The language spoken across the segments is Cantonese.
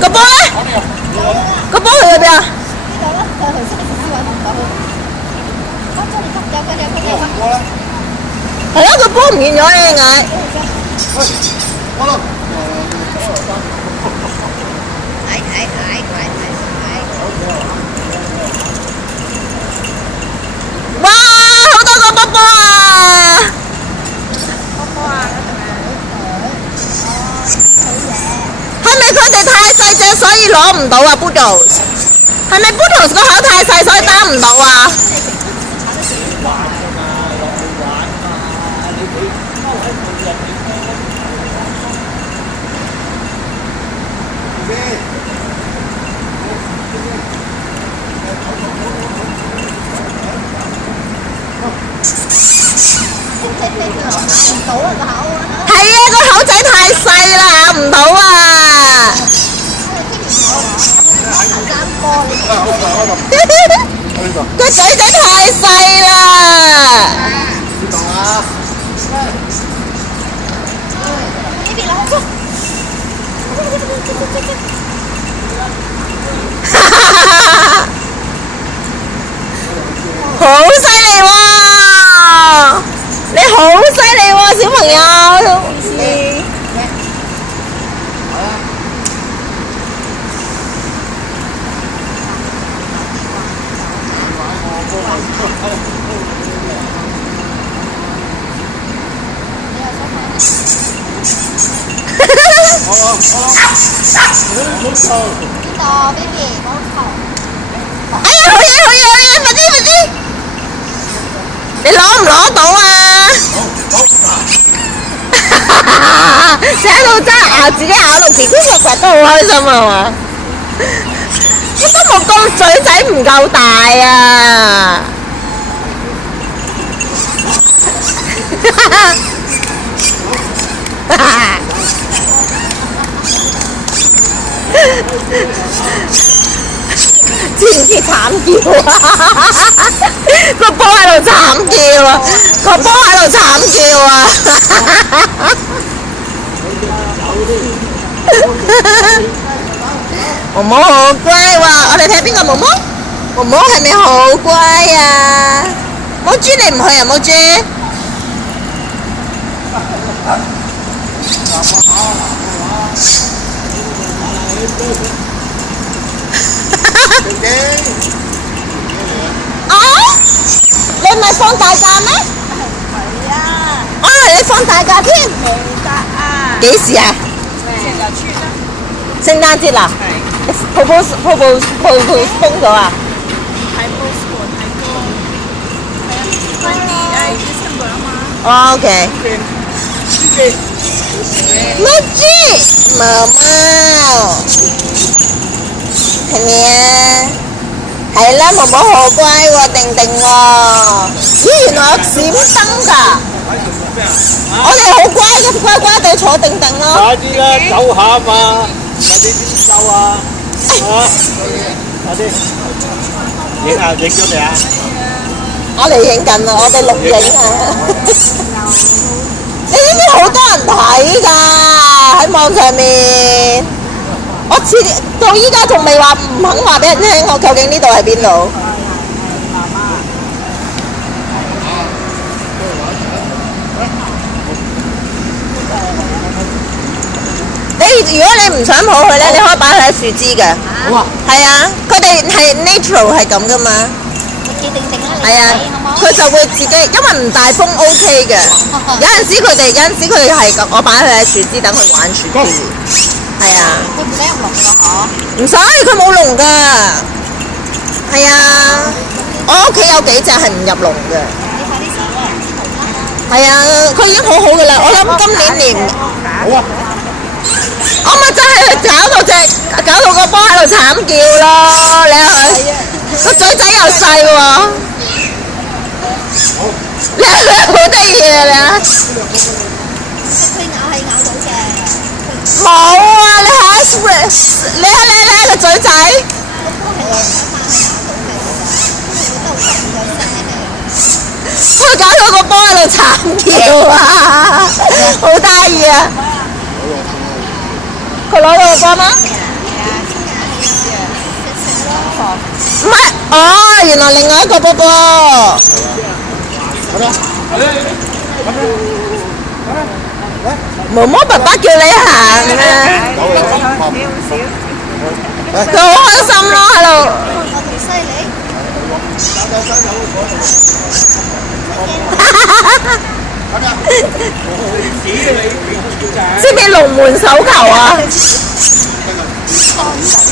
個波咧？個波去咗邊啊？係咯，個波唔見咗咧，嗌。哇！好多個波波啊！係咪佢哋太細隻，所以攞唔到啊 ？Poodles 係咪 Poodles 個口太細，所以擔唔到啊？係啊，個口仔太細啦，咬唔到啊！個嘴仔太細啦！好犀利喎！你好犀利喎，小朋友！哎呀，好嘢，好嘢，好嘢，快啲，快啲！你攞唔攞到啊？成日喺度揸咬自己咬到皮膚骨骨都好開心啊嘛！我都冇個嘴仔唔夠大啊！知唔知慘叫啊？個波喺度慘叫啊！個波喺度慘叫啊！毛毛好乖喎，我哋睇邊個毛毛？毛毛係咪好乖啊？毛豬你唔去啊？毛豬？啊！你唔係放大假咩？係啊！啊！你放大假添？冇得啊！幾時啊？聖誕節啦？係。鋪封咗啊？係 postpone 係個December 啊嘛。哦 ，OK。毛豬，毛毛，係咪啊？係啦，毛毛好乖喎，定定喎。咦，原來有閃燈㗎！我哋好乖嘅，乖乖地坐定定咯。快啲啦，走下嘛！快啲點走啊！快啲，影咗未啊？我哋影緊啊，我哋錄影啊！你知唔知好多人睇㗎喺網上面？我到依家仲未話唔肯話俾人聽，我究竟呢度係邊度？如果你唔想抱佢咧，你可以擺佢喺樹枝嘅。好啊。係啊，佢哋係 natural 係咁噶嘛。企定定啦，你係啊，佢就會自己，因為唔大風 OK 嘅。有陣時佢係咁，我擺佢喺樹枝等佢玩樹枝。係啊。佢唔使入籠㗎嗬？唔使，佢冇籠㗎。係啊，我屋企有幾隻係唔入籠嘅。你快啲試啦！係啊，佢已經好好㗎啦。我諗今年年。好啊。我咪真係搞到個波喺度慘叫咯，你睇佢個嘴仔又細喎，你睇佢好得意啊！佢咬係咬到嘅。冇啊！你睇個嘴仔。個波係咬得慢係咬到嘅，佢覺得好細嘅聲。佢搞到個波喺度慘叫啊！好得意啊！佢攞到個波嗎？唔係，哦，原來另外一個波波。毛毛爸爸叫你行啊！佢好開心咯喺度。我咁犀利。知唔知龍門手球啊？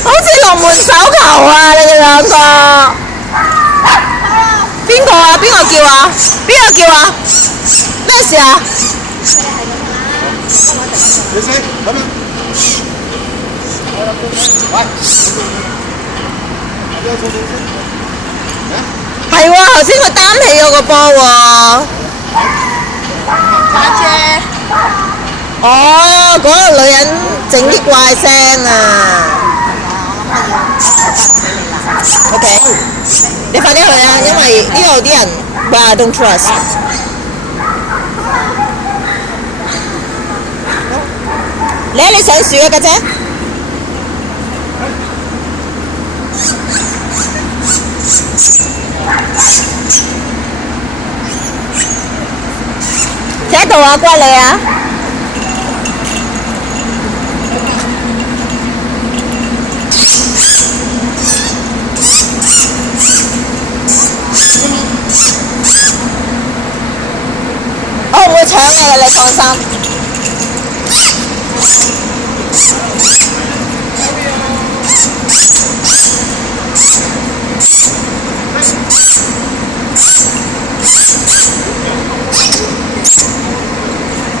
好似龍門手球啊！你哋兩個。邊個啊？邊個叫啊？邊個叫啊？咩事啊？你先咁樣。喂，係喎，頭先佢擔起咗個波喎。家姐，哦，嗰個女人整啲怪聲啊。OK， 你快啲去啊，因為呢度啲人話 don't trust。你想數啊，家姐？喺度啊，乖女啊！我唔會搶你嘅，你放心。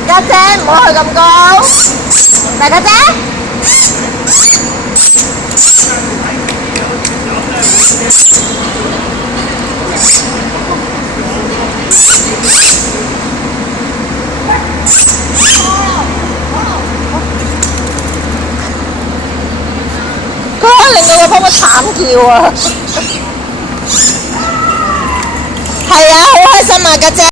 家姐唔好去咁高，大家姐。佢可以令到個波波慘叫啊！係啊，好開心啊，家姐。